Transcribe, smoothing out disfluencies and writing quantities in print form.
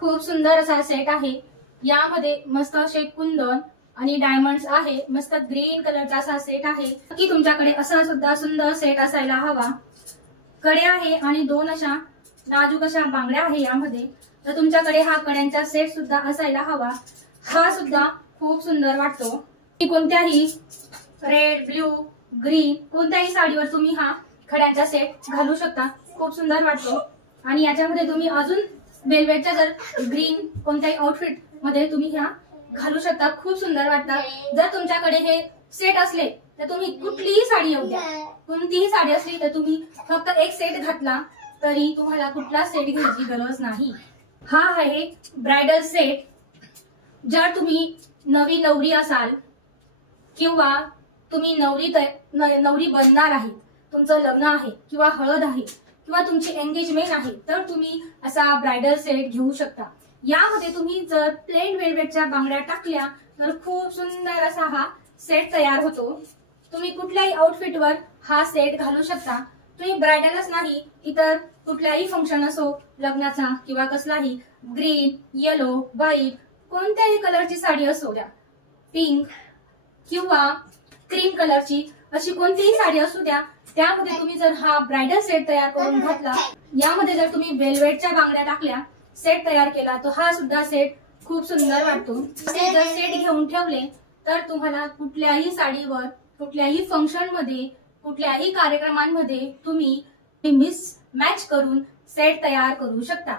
खूप सुंदर असा सेट आहे। यामध्ये मस्त असे कुंदन आणि डायमंड्स आहे। मस्त ग्रीन कलरचा असा सेट आहे की तुमच्याकडे असा सुद्धा सुंदर सेट असायला हवा। कडे आहे आणि दोन अशा नाजूक अशा बांगड्या आहे यामध्ये, तर तुमच्याकडे हा कड्यांचा सेट सुद्धा असायला हवा। हा सुद्धा खूप सुंदर वाटतो। कोणत्याही रेड, ब्ल्यू, ग्रीन कोणत्याही साडीवर तुम्ही हा खड्यांचा सेट घालू शकता, खूप सुंदर वाटतो। आणि याच्यामध्ये तुम्ही अजून वेलवेटच्या जर ग्रीन कोणत्याही आउटफिट मध्ये तुम्ही ह्या घालू शकता, खूप सुंदर वाटतं। जर तुमच्याकडे हे सेट असले तर तुम्ही कुठलीही साडी येऊ द्या, कोणतीही साडी असली तर तुम्ही फक्त एक सेट घातला तरी तुम्हाला कुठला सेट घ्यायची गरज नाही। हा आहे ब्राइडल सेट। जर तुम्ही नवी नवरी असाल किंवा तुम्ही नवरी बनणार आहे, तुमचं लग्न आहे किंवा हळद आहे किंवा तुमची एंगेजमेंट आहे, तर तुम्ही असा ब्राइडल सेट घेऊ शकता। यामध्ये तुम्ही जर प्लेन वेलवेटच्या बांगड्या टाकल्या तर खूप सुंदर असा हा सेट तयार होतो। तुम्ही कुठल्याही आउटफिटवर हा सेट घालू शकता। तुम्ही ब्राइडलच नाही, इतर कुठल्याही फंक्शन असो, लग्नाचा किंवा कसलाही, ग्रीन, येलो, व्हाईट कोणत्याही कलरची साडी असो द्या, पिंक किंवा क्रीम कलरची अशी कोणतीही साडी असू द्या, त्यामध्ये तुम्ही जर हा ब्राइडल सेट तयार करून घातला, यामध्ये जर तुम्ही वेलवेटच्या बांगड्या टाकल्या, सेट तयार केला, तर हा सुद्धा सेट खूप सुंदर वाटतो। जर सेट घेऊन ठेवले तर तुम्हाला कुठल्याही साडीवर, कुठल्याही फंक्शन मध्ये, कुठल्याही कार्यक्रमांमध्ये तुम्ही मिक्स मॅच करून सेट तयार करू शकता।